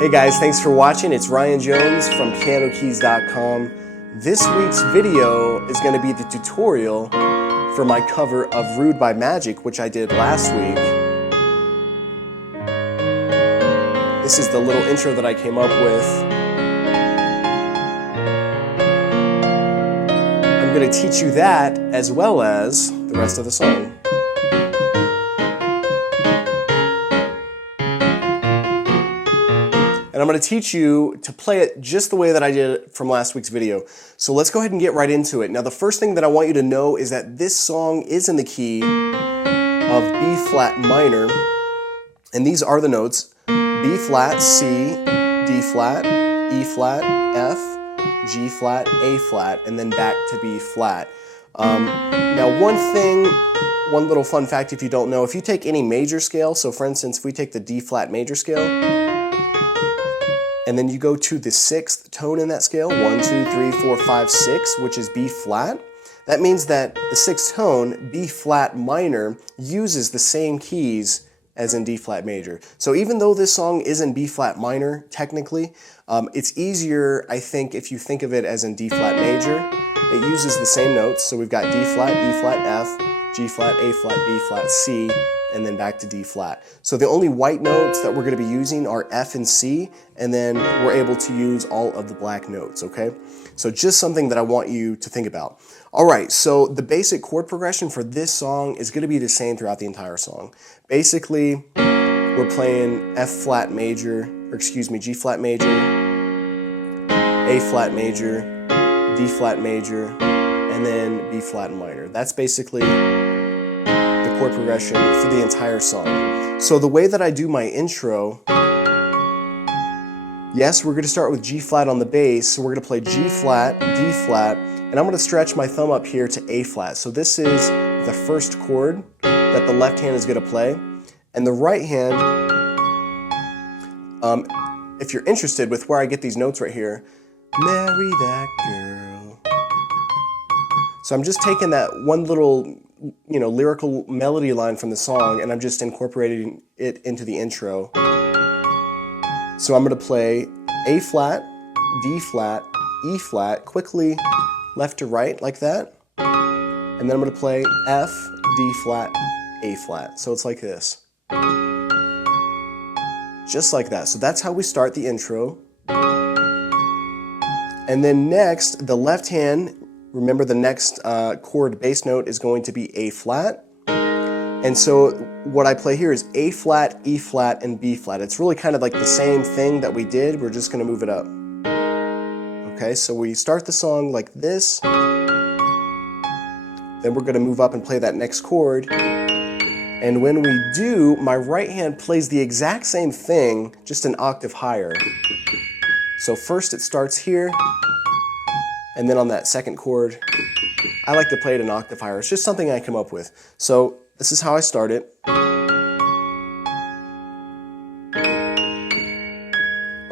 Hey guys, thanks for watching. It's Ryan Jones from PianoKeyz.com. This week's video is going to be the tutorial for my cover of Rude by Magic, which I did last week. This is the little intro that I came up with. I'm going to teach you that as well as the rest of the song. And I'm going to teach you to play it just the way that I did it from last week's video. So let's go ahead and get right into it. Now the first thing that I want you to know is that this song is in the key of B flat minor. And these are the notes: B flat, C, D flat, E flat, F, G flat, A flat, and then back to B flat. Now one little fun fact if you don't know, if you take any major scale, so for instance if we take the D flat major scale, and then you go to the sixth tone in that scale, 1, 2, 3, 4, 5, 6, which is B flat. That means that the sixth tone, B flat minor, uses the same keys as in D flat major. So even though this song is in B flat minor, technically, it's easier, I think, if you think of it as in D flat major. It uses the same notes, so we've got D flat, E flat, F, G flat, A flat, B flat, C, and then back to D flat. So the only white notes that we're going to be using are F and C, and then we're able to use all of the black notes, okay? So just something that I want you to think about. All right, so the basic chord progression for this song is going to be the same throughout the entire song. Basically, we're playing F flat major, or excuse me, G flat major, A flat major, D flat major, and then B flat minor. That's basically chord progression for the entire song. So the way that I do my intro, yes, we're going to start with G flat on the bass, so we're going to play G flat, D flat, and I'm going to stretch my thumb up here to A flat. So this is the first chord that the left hand is going to play, and the right hand, if you're interested with where I get these notes right here, marry that girl. So I'm just taking that one little lyrical melody line from the song, and I'm just incorporating it into the intro. So I'm going to play A flat, D flat, E flat, quickly left to right like that, and then I'm going to play F, D flat, A flat. So it's like this. Just like that. So that's how we start the intro. And then next, the left hand, remember the next chord bass note is going to be A flat. And so what I play here is A flat, E flat, and B flat. It's really kind of like the same thing that we did. We're just going to move it up. Okay, so we start the song like this. Then we're going to move up and play that next chord. And when we do, my right hand plays the exact same thing, just an octave higher. So first it starts here. And then on that second chord, I like to play it an octave higher. It's just something I come up with. So this is how I start it.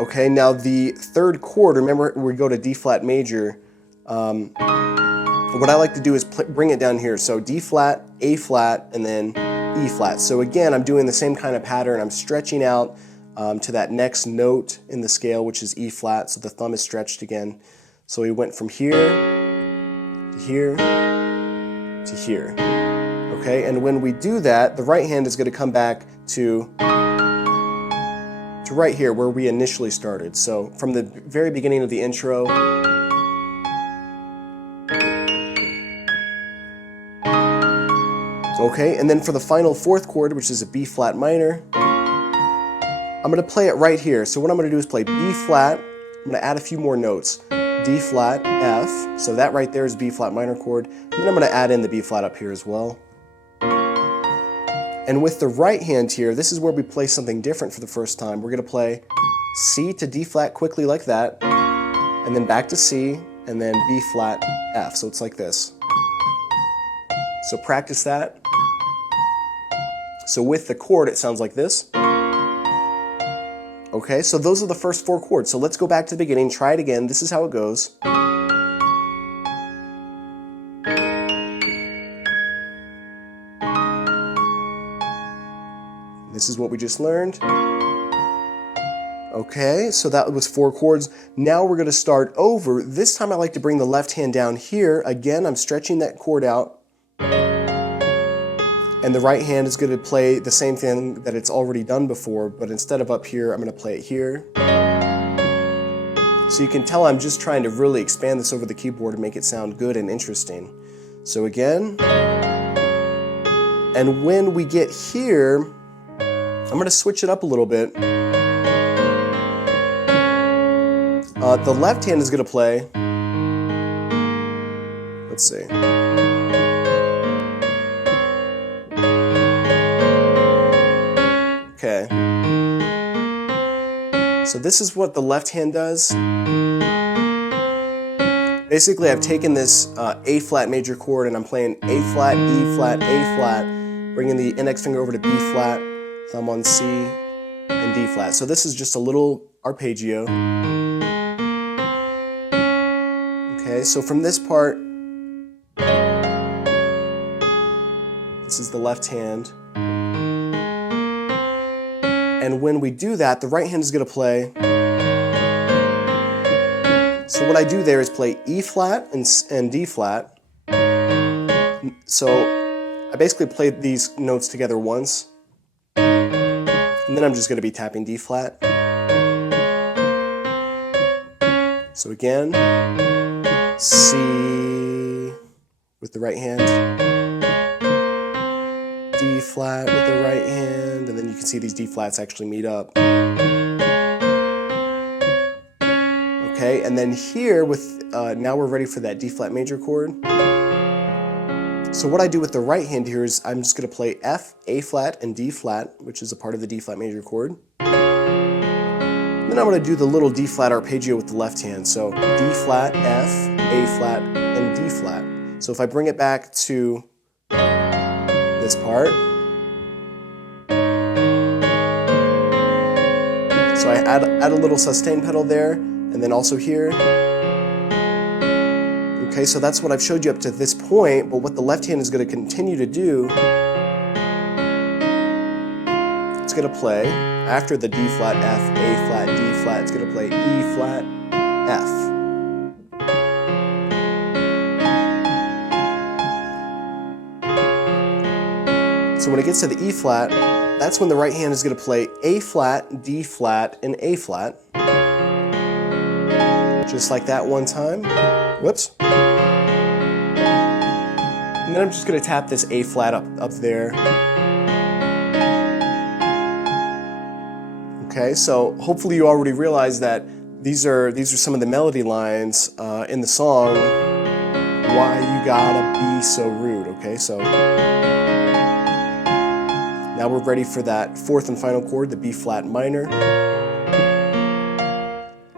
Okay, now the third chord, remember we go to D flat major. What I like to do is bring it down here. So D flat, A flat, and then E flat. So again, I'm doing the same kind of pattern. I'm stretching out to that next note in the scale, which is E flat. So the thumb is stretched again. So we went from here to here to here. Okay, and when we do that, the right hand is going to come back to right here where we initially started. So from the very beginning of the intro, okay, and then for the final fourth chord, which is a B flat minor, I'm going to play it right here. So what I'm going to do is play B flat. I'm going to add a few more notes. D flat, F, so that right there is B flat minor chord, and then I'm going to add in the B flat up here as well. And with the right hand here, this is where we play something different for the first time. We're going to play C to D flat quickly like that, and then back to C, and then B flat, F, so it's like this. So practice that. So with the chord, it sounds like this. Okay, so those are the first four chords. So let's go back to the beginning, try it again. This is how it goes. This is what we just learned. Okay, so that was 4 chords. Now we're going to start over. This time I like to bring the left hand down here. Again, I'm stretching that chord out. And the right hand is going to play the same thing that it's already done before, but instead of up here, I'm going to play it here. So you can tell I'm just trying to really expand this over the keyboard and make it sound good and interesting. So again, and when we get here, I'm going to switch it up a little bit. The left hand is going to play, let's see. Okay. So this is what the left hand does. Basically, I've taken this A flat major chord and I'm playing A flat, E flat, A flat, bringing the index finger over to B flat, thumb on C, and D flat. So this is just a little arpeggio. Okay, so from this part, this is the left hand. And when we do that, the right hand is going to play. So what I do there is play E flat and D flat. So I basically played these notes together once. And then I'm just going to be tapping D flat. So again, C with the right hand, D flat with the right hand, and then you can see these D flats actually meet up. Okay, and then here with, now we're ready for that D flat major chord. So what I do with the right hand here is I'm just going to play F, A flat, and D flat, which is a part of the D flat major chord. Then I'm going to do the little D flat arpeggio with the left hand. So D flat, F, A flat, and D flat. So if I bring it back to this part, so I add a little sustain pedal there, and then also here. Okay, so that's what I've showed you up to this point, but what the left hand is going to continue to do, it's going to play after the D flat, F, A flat, D flat, it's going to play E flat, F. So when it gets to the E flat, that's when the right hand is going to play A flat, D flat, and A flat. Just like that one time. Whoops. And then I'm just going to tap this A flat up there. Okay, so hopefully you already realized that these are some of the melody lines in the song, Why You Gotta Be So Rude. Okay, so now we're ready for that fourth and final chord, the B flat minor.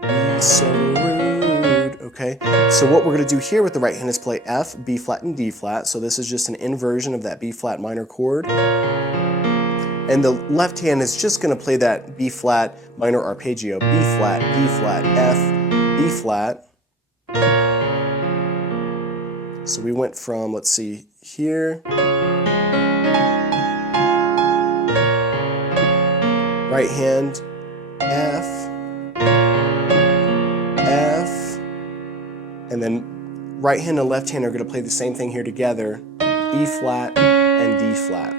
Be so rude. Okay, so what we're going to do here with the right hand is play F, B flat, and D flat. So this is just an inversion of that B flat minor chord. And the left hand is just going to play that B flat minor arpeggio. B flat, D flat, F, B flat. So we went from, let's see, here. Right hand, F, F, and then right hand and left hand are going to play the same thing here together, E flat and D flat.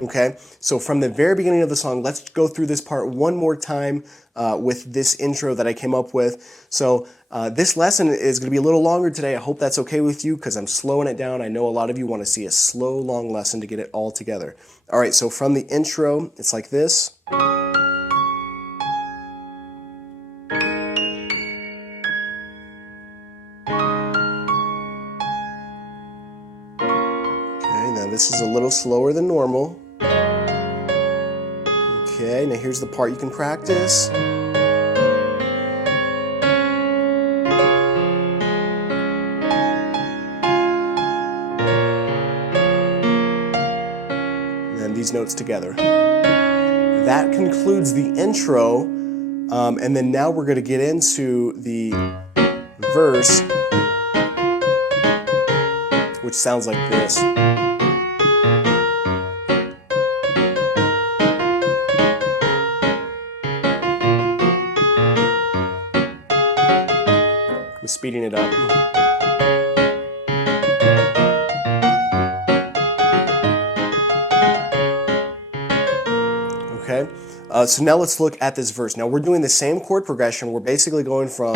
Okay, so from the very beginning of the song, let's go through this part one more time with this intro that I came up with. So this lesson is going to be a little longer today. I hope that's okay with you because I'm slowing it down. I know a lot of you want to see a slow, long lesson to get it all together. All right, so from the intro, it's like this. Okay, now this is a little slower than normal. Okay, now here's the part you can practice. And then these notes together. That concludes the intro, and then now we're going to get into the verse, which sounds like this. I'm speeding it up. Okay, so now let's look at this verse. Now we're doing the same chord progression. We're basically going from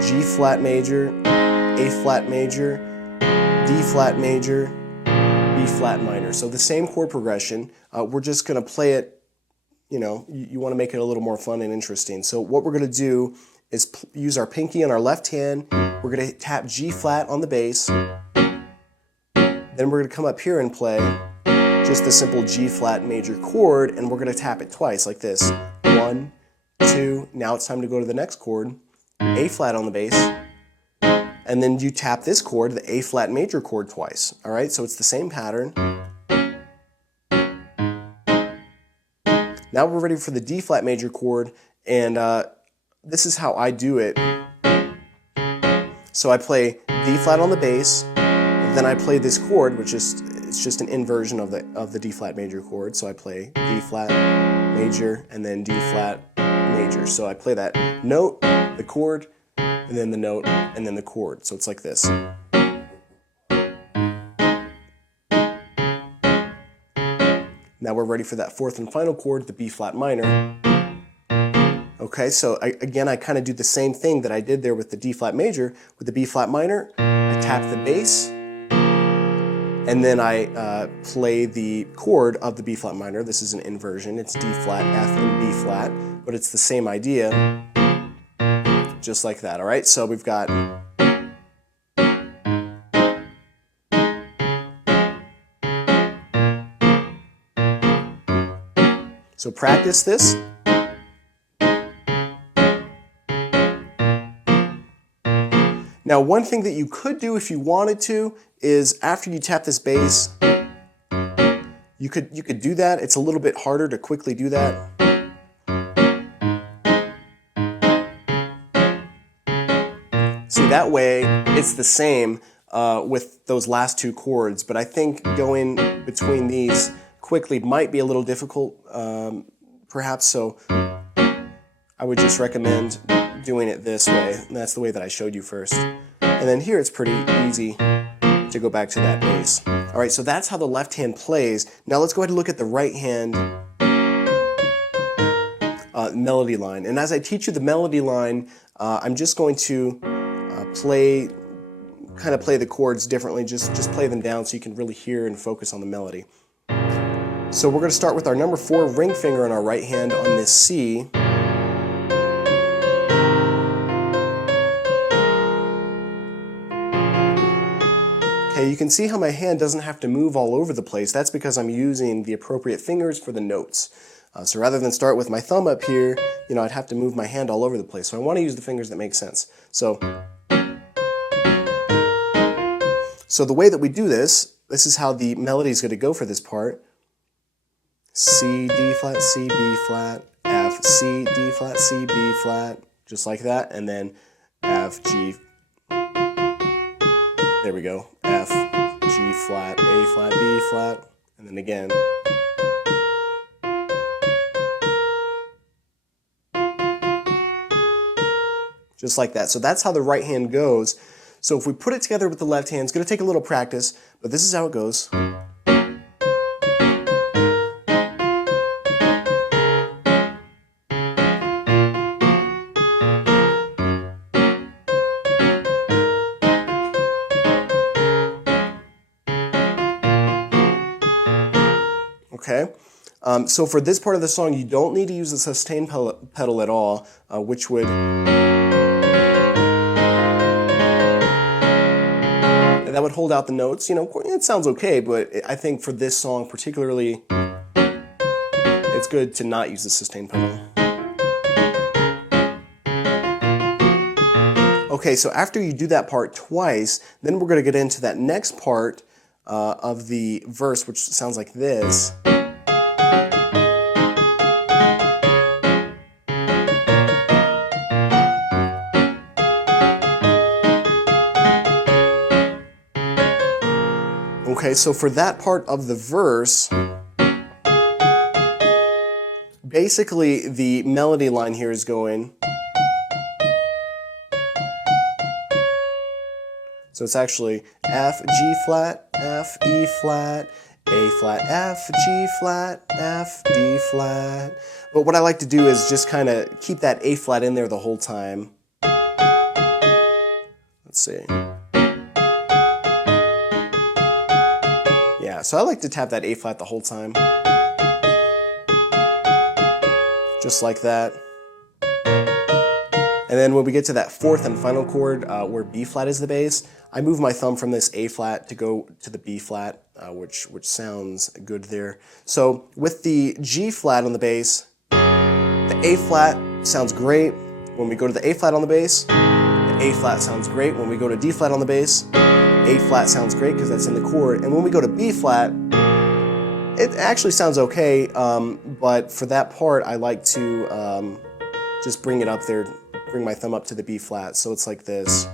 G flat major, A flat major, D flat major, B flat minor. So the same chord progression. We're just going to play it, you know, you want to make it a little more fun and interesting. So what we're going to do is use our pinky on our left hand. We're going to tap G flat on the bass. Then we're going to come up here and play just the simple G flat major chord, and we're going to tap it twice like this. 1, 2, now it's time to go to the next chord, A flat on the bass, and then you tap this chord, the A flat major chord, twice. All right, so it's the same pattern. Now we're ready for the D flat major chord, and this is how I do it. So I play D flat on the bass, then I play this chord, which is it's just an inversion of the D flat major chord. So I play D flat major and then D flat major. So I play that note, the chord, and then the note, and then the chord. So it's like this. Now we're ready for that fourth and final chord, the B flat minor. Okay, so again, I kind of do the same thing that I did there with the D flat major. With the B flat minor, I tap the bass, and then I play the chord of the B flat minor. This is an inversion. It's D flat, F, and B flat, but it's the same idea, just like that, all right? So we've got... So practice this. Now, one thing that you could do if you wanted to is after you tap this bass, you could do that. It's a little bit harder to quickly do that. See, that way it's the same with those last two chords, but I think going between these quickly might be a little difficult, perhaps, so I would just recommend doing it this way. And that's the way that I showed you first. And then here it's pretty easy to go back to that bass. All right, so that's how the left hand plays. Now let's go ahead and look at the right hand melody line. And as I teach you the melody line, I'm just going to play the chords differently, just play them down so you can really hear and focus on the melody. So we're going to start with our number 4 ring finger on our right hand on this C. Okay, you can see how my hand doesn't have to move all over the place. That's because I'm using the appropriate fingers for the notes. So rather than start with my thumb up here, you know, I'd have to move my hand all over the place. So I want to use the fingers that make sense. So the way that we do this is how the melody is going to go for this part. C, D flat, C, B flat, F, C, D flat, C, B flat, just like that, and then F, G, there we go, F, G flat, A flat, B flat, and then again. Just like that. So that's how the right hand goes. So if we put it together with the left hand, it's going to take a little practice, but this is how it goes. Okay, so for this part of the song, you don't need to use the sustain pedal at all, which would... that would hold out the notes. You know, it sounds okay, but I think for this song particularly, it's good to not use the sustain pedal. Okay, so after you do that part twice, then we're going to get into that next part of the verse, which sounds like this. Okay, so for that part of the verse, basically the melody line here is going... So it's actually F, G flat, F, E flat, A flat, F, G flat, F, D flat. But what I like to do is just kind of keep that A flat in there the whole time. Let's see. Yeah, so I like to tap that A flat the whole time. Just like that. And then when we get to that fourth and final chord where B flat is the bass, I move my thumb from this A flat to go to the B flat, which sounds good there. So with the G flat on the bass, the A flat sounds great. When we go to the A flat on the bass, the A flat sounds great. When we go to D flat on the bass, A flat sounds great because that's in the chord. And when we go to B flat, it actually sounds okay, but for that part, I like to just bring it up there, bring my thumb up to the B flat. So it's like this.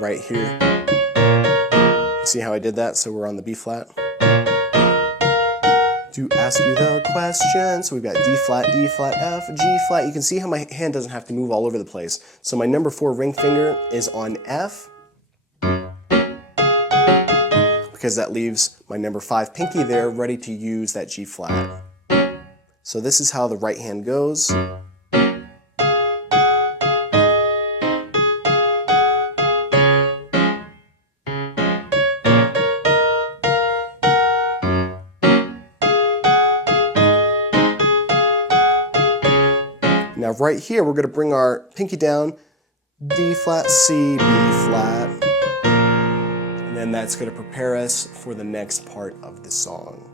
Right here. See how I did that? So we're on the B flat. To ask you the question, so we've got D flat, E flat, F, G flat. You can see how my hand doesn't have to move all over the place. So my number 4 ring finger is on F, because that leaves my number 5 pinky there ready to use that G flat. So this is how the right hand goes. Now right here, we're going to bring our pinky down, D flat, C, B flat, and then that's going to prepare us for the next part of the song.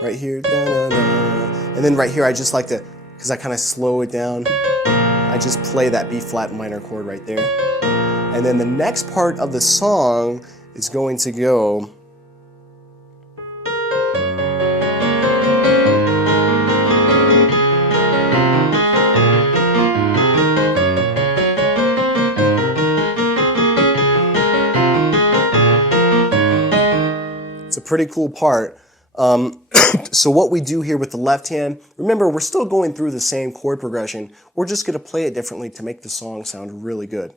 Right here, and then right here, I just like to, because I kind of slow it down, I just play that B flat minor chord right there. And then the next part of the song is going to go pretty cool part. So what we do here with the left hand, remember we're still going through the same chord progression, we're just going to play it differently to make the song sound really good.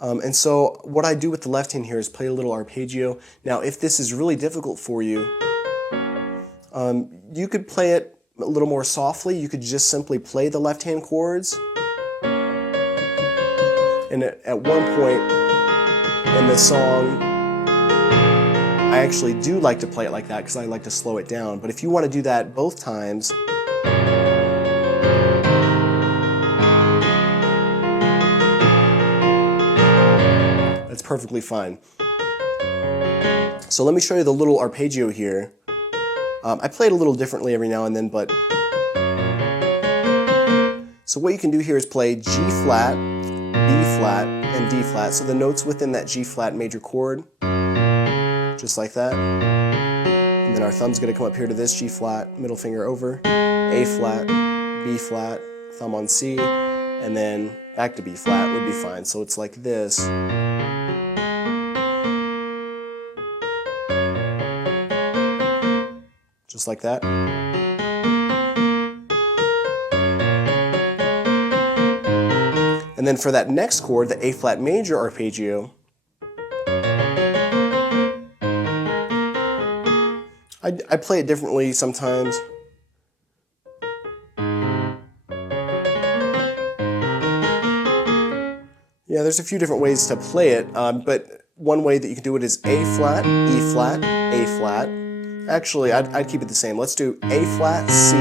And so what I do with the left hand here is play a little arpeggio. Now if this is really difficult for you, you could play it a little more softly. You could just simply play the left hand chords. And at one point in the song, I actually do like to play it like that because I like to slow it down. But if you want to do that both times, that's perfectly fine. So let me show you the little arpeggio here. I play it a little differently every now and then, but so what you can do here is play G flat, B flat, and D flat. So the notes within that G flat major chord, just like that. And then our thumb's going to come up here to this G flat, middle finger over, A flat, B flat, thumb on C, and then back to B flat would be fine. So it's like this. Just like that. And then for that next chord, the A flat major arpeggio, I play it differently sometimes. Yeah, there's a few different ways to play it, but one way that you can do it is A flat, E flat, A flat. Actually, I'd keep it the same. Let's do A flat, C,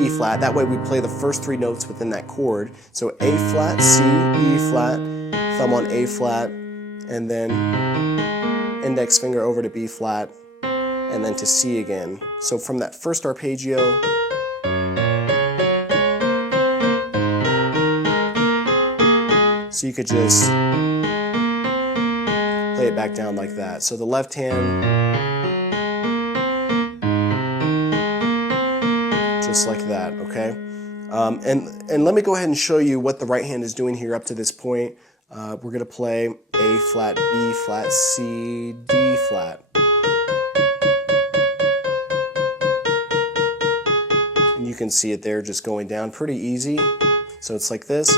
E flat. That way we play the first 3 notes within that chord. So A flat, C, E flat, thumb on A flat, and then index finger over to B flat, and then to C again. So from that first arpeggio, so you could just play it back down like that. So the left hand, just like that, okay? And let me go ahead and show you what the right hand is doing here up to this point. we're going to play A flat, B flat, C, D flat. And you can see it there just going down pretty easy. So it's like this.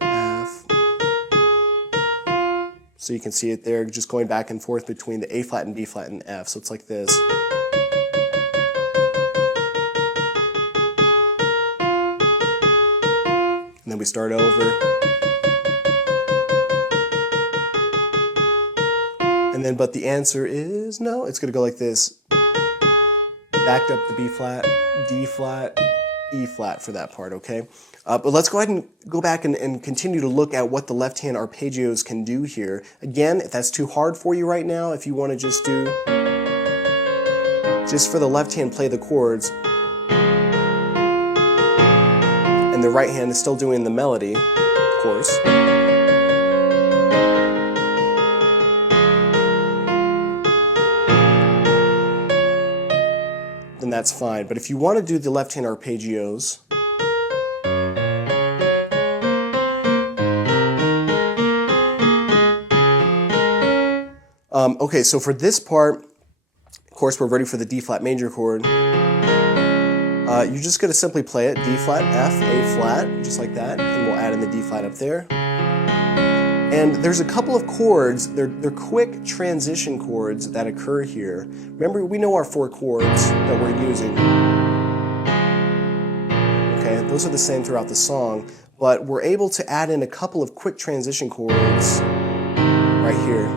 F. So you can see it there just going back and forth between the A flat and B flat and F. So it's like this. And then we start over. And then, but the answer is no, it's going to go like this. Backed up to B flat, D flat, E flat for that part, okay? But let's go ahead and go back and continue to look at what the left-hand arpeggios can do here. Again, if that's too hard for you right now, if you want to just do, just for the left hand, play the chords, and the right hand is still doing the melody, of course. Then that's fine. But if you want to do the left hand arpeggios, okay, so for this part, of course, we're ready for the D flat major chord. You're just going to simply play it D flat, F, A flat, just like that, and we'll add in the D flat up there. And there's a couple of chords, they're quick transition chords that occur here. Remember, we know our 4 chords that we're using. Okay, those are the same throughout the song, but we're able to add in a couple of quick transition chords right here.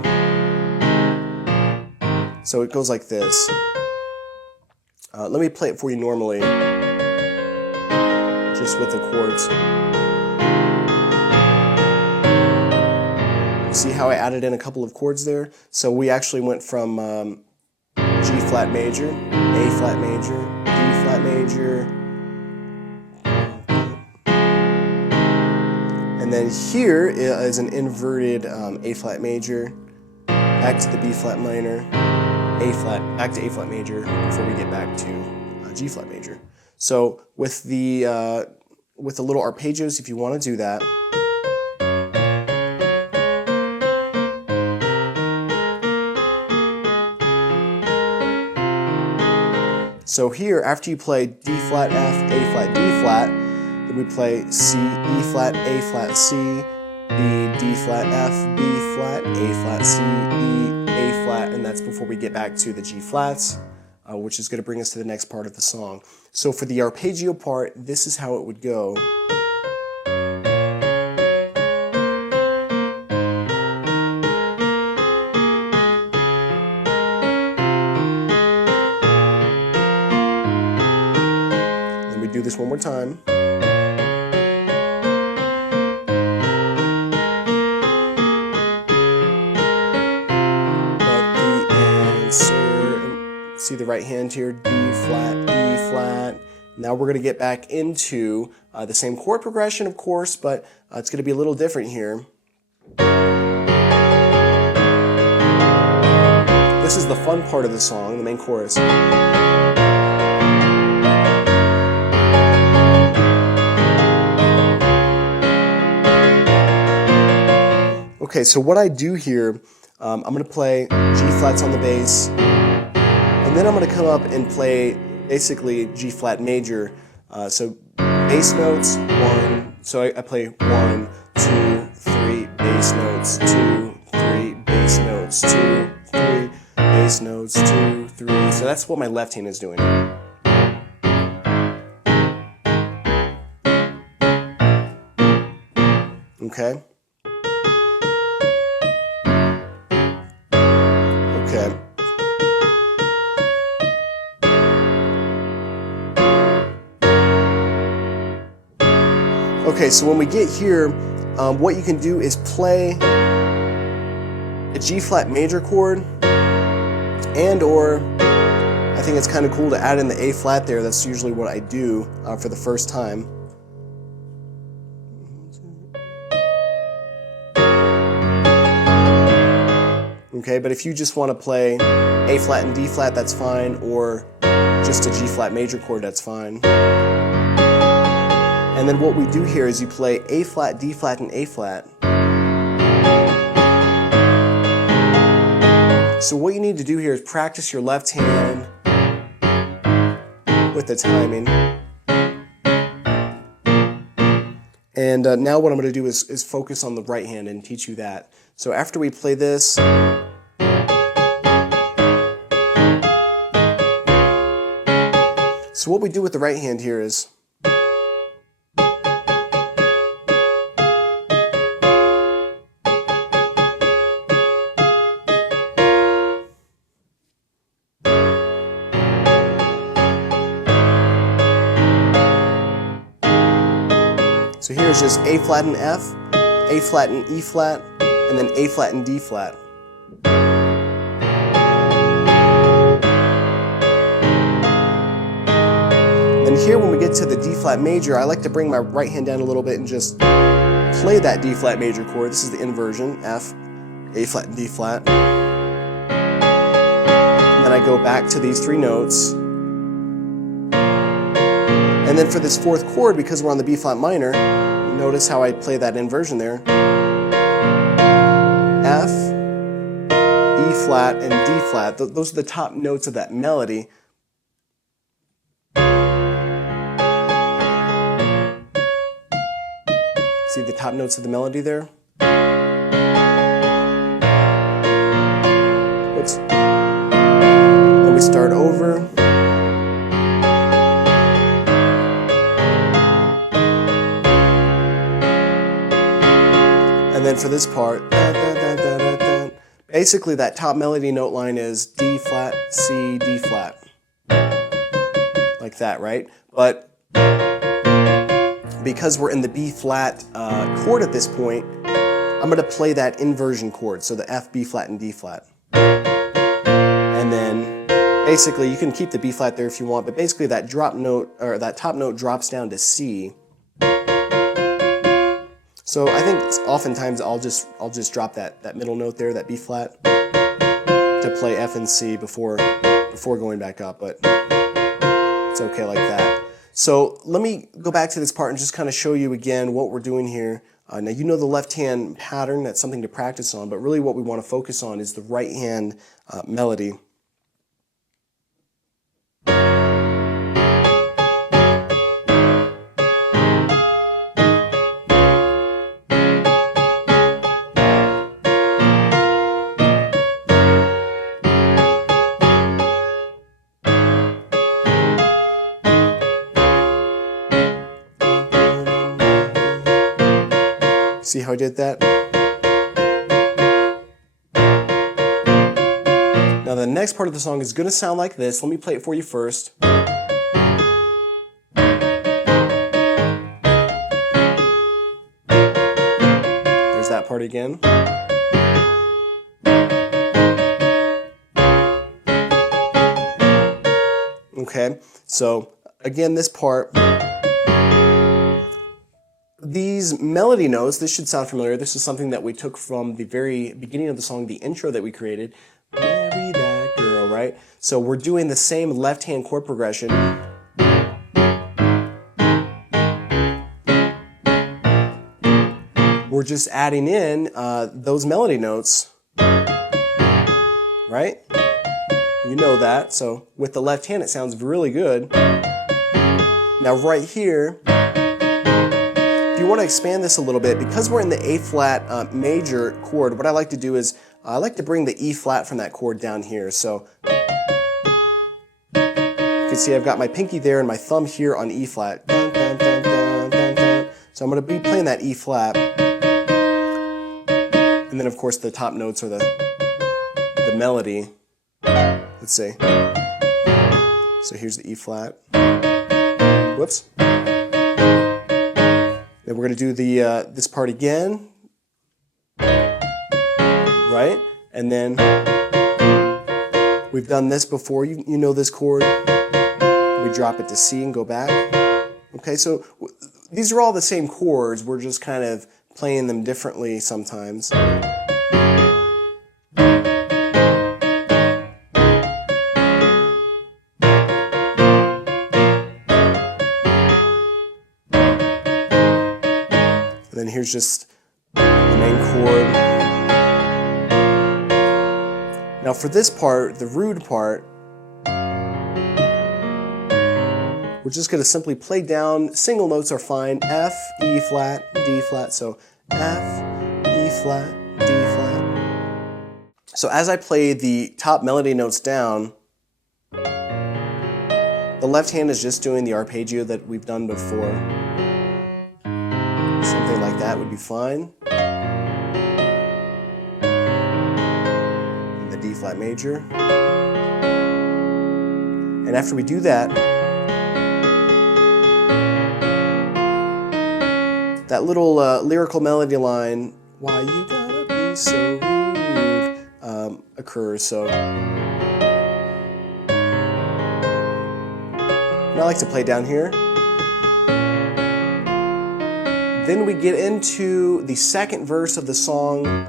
So it goes like this. Let me play it for you normally, just with the chords. See how I added in a couple of chords there? So we actually went from G flat major, A flat major, D flat major, and then here is an inverted A flat major, back to the B flat minor, A flat, back to A flat major before we get back to G flat major. So with the little arpeggios, if you want to do that, so here, after you play D flat, F, A flat, D flat, then we play C, E flat, A flat, C, B, D flat, F, B flat, A flat, C, E, A flat, and that's before we get back to the G flats, which is going to bring us to the next part of the song. So for the arpeggio part, this is how it would go. Do this one more time. But the answer, see the right hand here, D flat, E flat. Now we're going to get back into the same chord progression, of course, but it's going to be a little different here. This is the fun part of the song, the main chorus. Okay, so what I do here, I'm going to play G flats on the bass, and then I'm going to come up and play basically G flat major. So bass notes, 1, so I play 1, 2, 3, bass notes, 2, 3, bass notes, 2, 3, bass notes, 2, 3. So that's what my left hand is doing. Okay. Okay. Okay, so when we get here, what you can do is play a G flat major chord, and or I think it's kind of cool to add in the A flat there. That's usually what I do for the first time. Okay, but if you just want to play A flat and D flat, that's fine, or just a G flat major chord, that's fine. And then what we do here is you play A flat, D flat, and A flat. So what you need to do here is practice your left hand with the timing. And now what I'm going to do is focus on the right hand and teach you that. So after we play this, so what we do with the right hand here is so here's just A flat and F, A flat and E flat, and then A flat and D flat. And here when we get to the D flat major, I like to bring my right hand down a little bit and just play that D flat major chord. This is the inversion, F, A flat and D flat. And then I go back to these three notes. And then for this fourth chord, because we're on the B flat minor, notice how I play that inversion there. F, E flat, and D flat. Those are the top notes of that melody. See the top notes of the melody there? Oops. Then we start over. And then for this part, basically that top melody note line is D flat, C, D flat. Like that, right? But because we're in the B flat chord at this point, I'm going to play that inversion chord, so the F, B flat, and D flat. And then basically you can keep the B flat there if you want, but basically that drop note, or that top note drops down to C. So I think oftentimes I'll just drop that middle note there, that B flat, to play F and C before going back up, but it's okay like that. So let me go back to this part and just kind of show you again what we're doing here. Now you know the left hand pattern, that's something to practice on, but really what we want to focus on is the right hand melody. See how I did that? Now the next part of the song is going to sound like this. Let me play it for you first. There's that part again. Okay, so again this part. These melody notes, this should sound familiar. This is something that we took from the very beginning of the song, the intro that we created. Marry that girl, right? So we're doing the same left-hand chord progression. We're just adding in those melody notes, right? You know that. So with the left hand, it sounds really good. Now right here, you want to expand this a little bit, because we're in the A flat major chord, what I like to do is I like to bring the E flat from that chord down here. So you can see I've got my pinky there and my thumb here on E flat. Dun, dun, dun, dun, dun, dun. So I'm going to be playing that E flat. And then of course the top notes are the melody. Let's see. So here's the E flat. Whoops. Then we're going to do the this part again, right? And then we've done this before. You know this chord. We drop it to C and go back. Okay, so these are all the same chords. We're just kind of playing them differently sometimes. then here's just the main chord. Now for this part, the rude part, we're just going to simply play down. Single notes are fine. F, E flat, D flat. So F, E flat, D flat. So as I play the top melody notes down, the left hand is just doing the arpeggio that we've done before. Something like that would be fine. And the D flat major. And after we do that, that little lyrical melody line, "Why you gotta be so rude," occurs. So and I like to play down here. Then we get into the second verse of the song,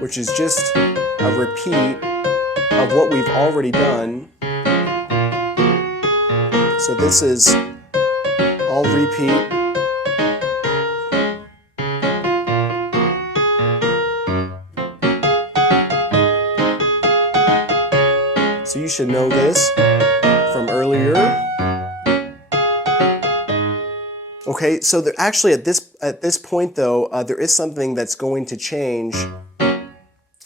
which is just a repeat of what we've already done. So this is all repeat. So you should know this from earlier. Okay, so actually at this point though, there is something that's going to change.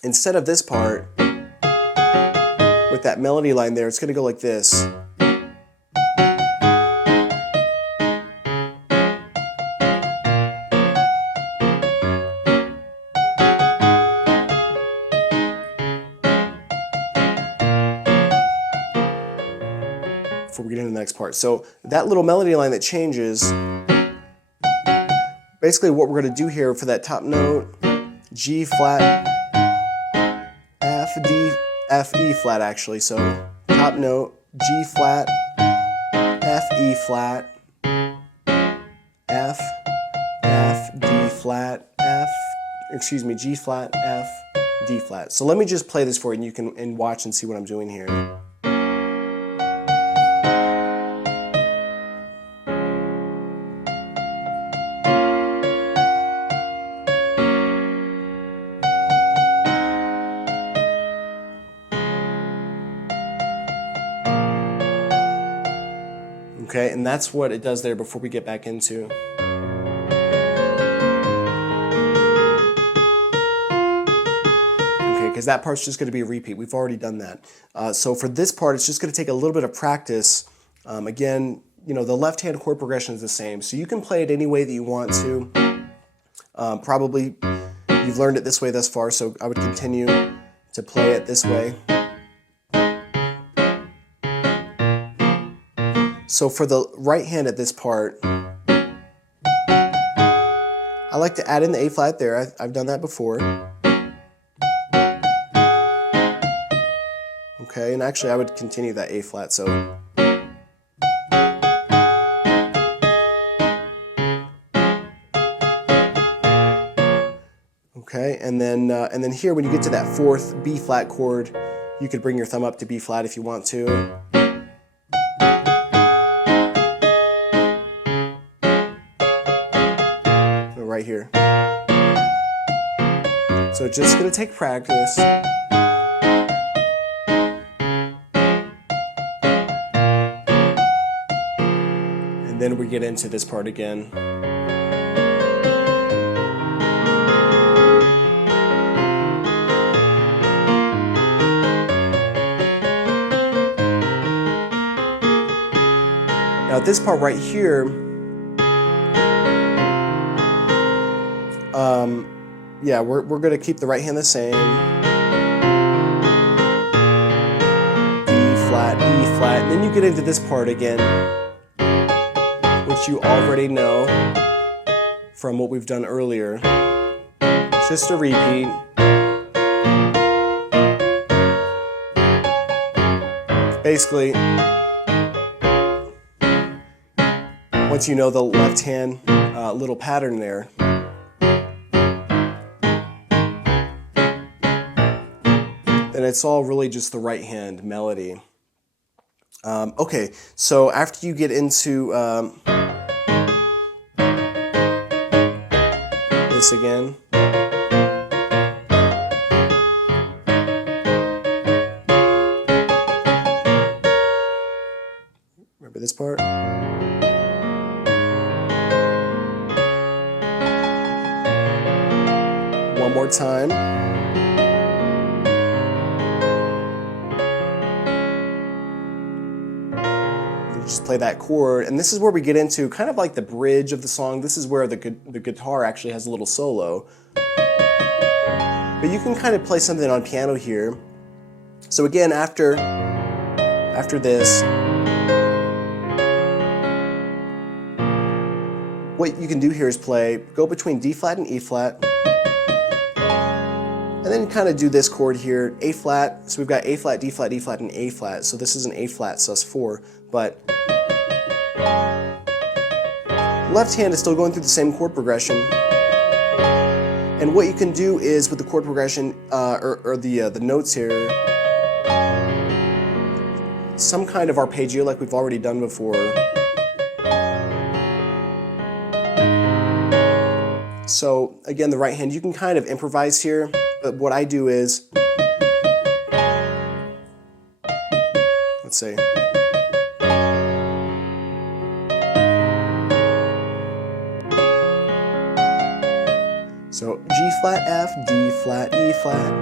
Instead of this part, with that melody line there, it's going to go like this. Before we get into the next part. So that little melody line that changes, basically what we're going to do here for that top note, G flat, F, D, F, E flat actually. So top note, G flat, F, E flat, F, D flat, G flat, F, D flat. So let me just play this for you and you can watch and see what I'm doing here. Okay, and that's what it does there before we get back into. Okay, because that part's just going to be a repeat. We've already done that. So for this part, it's just going to take a little bit of practice. Again, you know, the left-hand chord progression is the same, so you can play it any way that you want to. Probably you've learned it this way thus far, so I would continue to play it this way. So for the right hand at this part, I like to add in the A flat there. I've done that before. Okay, and actually I would continue that A flat, so. Okay, and then here when you get to that fourth B flat chord, you could bring your thumb up to B flat if you want to. Right here. So it's just going to take practice. And then we get into this part again. Now this part right here, yeah, we're going to keep the right hand the same. E flat, E flat, and then you get into this part again, which you already know from what we've done earlier. It's just a repeat. Basically, once you know the left hand little pattern there, then it's all really just the right hand melody. Okay, so after you get into this again. Remember this part? One more time. Just play that chord, and this is where we get into kind of like the bridge of the song. This is where the guitar actually has a little solo. But you can kind of play something on piano here. So again, after this, what you can do here is go between D flat and E flat, and then kind of do this chord here, A flat. So we've got A flat, D flat, E flat, and A flat. So this is an A flat sus4, but left hand is still going through the same chord progression. And what you can do is with the chord progression, or the notes here, some kind of arpeggio like we've already done before. So again, the right hand, you can kind of improvise here, but what I do is, let's see. So G flat, F, D flat, E flat,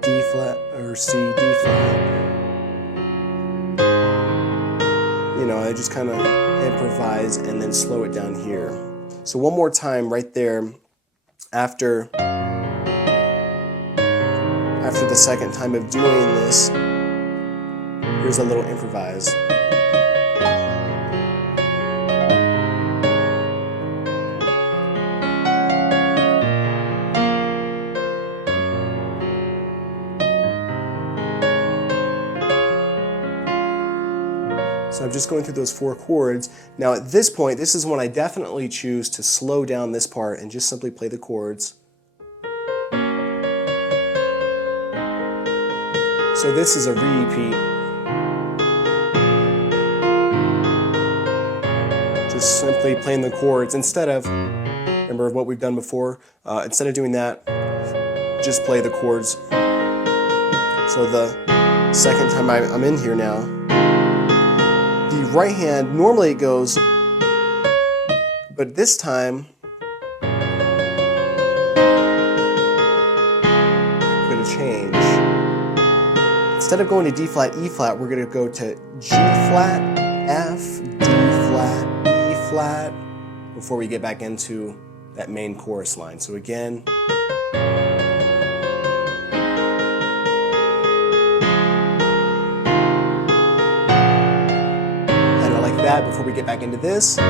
D flat, or C, D flat. You know, I just kind of improvise and then slow it down here. So one more time right there, after the second time of doing this, here's a little improvise. So I'm just going through those 4 chords. Now at this point, this is when I definitely choose to slow down this part and just simply play the chords. So this is a repeat. Just simply playing the chords instead of, remember what we've done before, instead of doing that, just play the chords. So the second time I'm in here now, the right hand, normally it goes, but this time, we're going to change. Instead of going to D flat, E flat, we're going to go to G flat, F, D flat, E flat, before we get back into that main chorus line. So again, that before we get back into this. So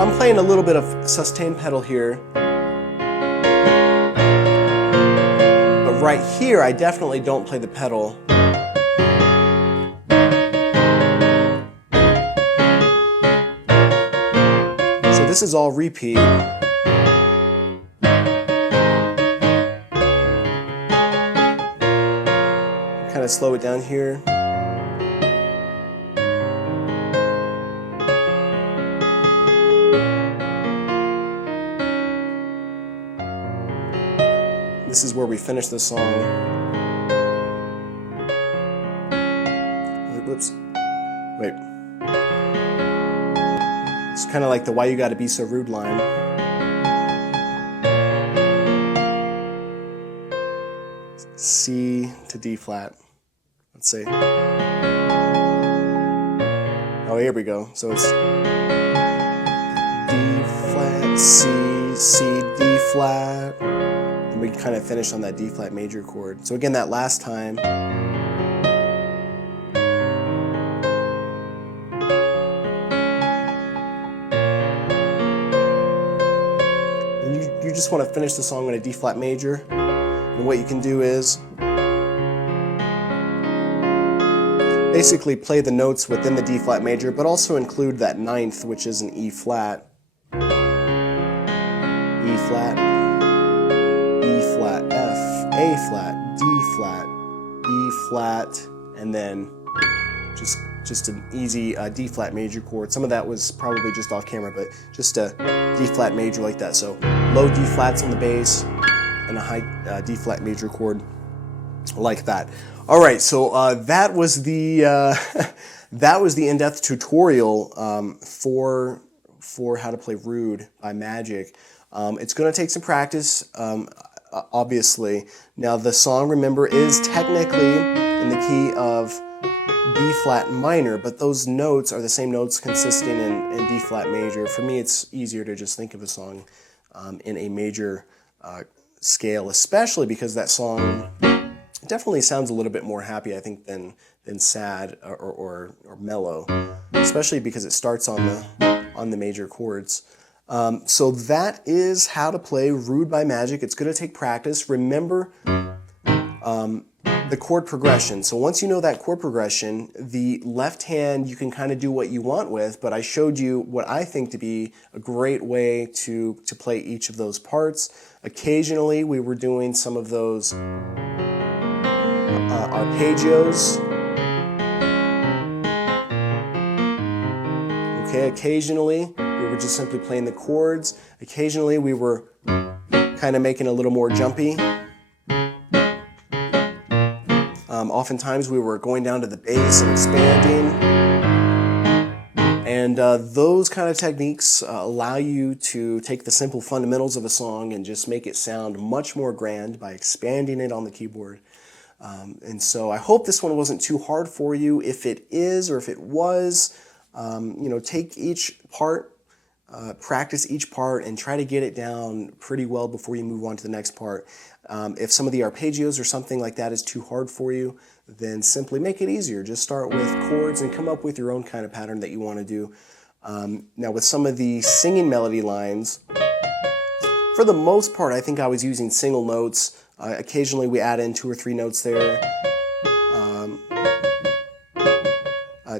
I'm playing a little bit of sustain pedal here. But right here, I definitely don't play the pedal. So this is all repeat. Kind of slow it down here. This is where we finish the song. Whoops. Wait. It's kind of like the "Why You Gotta Be So Rude" line. C to D flat. Let's see. Oh, here we go. So it's D flat, C, C, D flat. And we kind of finish on that D flat major chord. So again, that last time. And you just want to finish the song on a D flat major. And what you can do is basically play the notes within the D flat major, but also include that 9th, which is an E flat, E flat, E flat, F, A flat, D flat, E flat, and then just an easy D flat major chord. Some of that was probably just off camera, but just a D flat major like that. So low D flats on the bass and a high D flat major chord like that. All right, so that was the that was the in-depth tutorial for how to play Rude by Magic. It's going to take some practice, obviously. Now the song, remember, is technically in the key of B flat minor, but those notes are the same notes consisting in D flat major. For me, it's easier to just think of a song in a major scale, especially because that song definitely sounds a little bit more happy, I think, than sad or mellow, especially because it starts on the major chords. So that is how to play Rude by Magic. It's going to take practice. Remember the chord progression. So once you know that chord progression, the left hand you can kind of do what you want with, but I showed you what I think to be a great way to play each of those parts. Occasionally we were doing some of those arpeggios. Okay, occasionally we were just simply playing the chords. Occasionally we were kind of making a little more jumpy. Oftentimes we were going down to the bass and expanding. And those kind of techniques allow you to take the simple fundamentals of a song and just make it sound much more grand by expanding it on the keyboard. And so I hope this one wasn't too hard for you. If it is, or if it was, you know, take each part, practice each part, and try to get it down pretty well before you move on to the next part. If some of the arpeggios or something like that is too hard for you, then simply make it easier. Just start with chords and come up with your own kind of pattern that you want to do. Now with some of the singing melody lines, for the most part I think I was using single notes. Occasionally we add in 2 or 3 notes there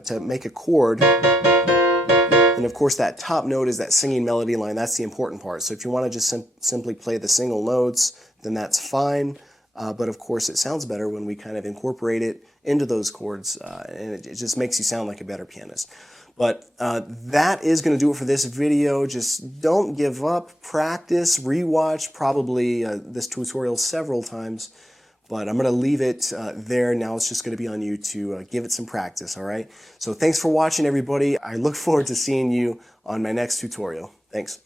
to make a chord. And of course that top note is that singing melody line. That's the important part. So if you want to just simply play the single notes, then that's fine. But of course it sounds better when we kind of incorporate it into those chords, and it just makes you sound like a better pianist. But that is going to do it for this video. Just don't give up. Practice, rewatch probably this tutorial several times. But I'm going to leave it there. Now it's just going to be on you to give it some practice, all right? So thanks for watching, everybody. I look forward to seeing you on my next tutorial. Thanks.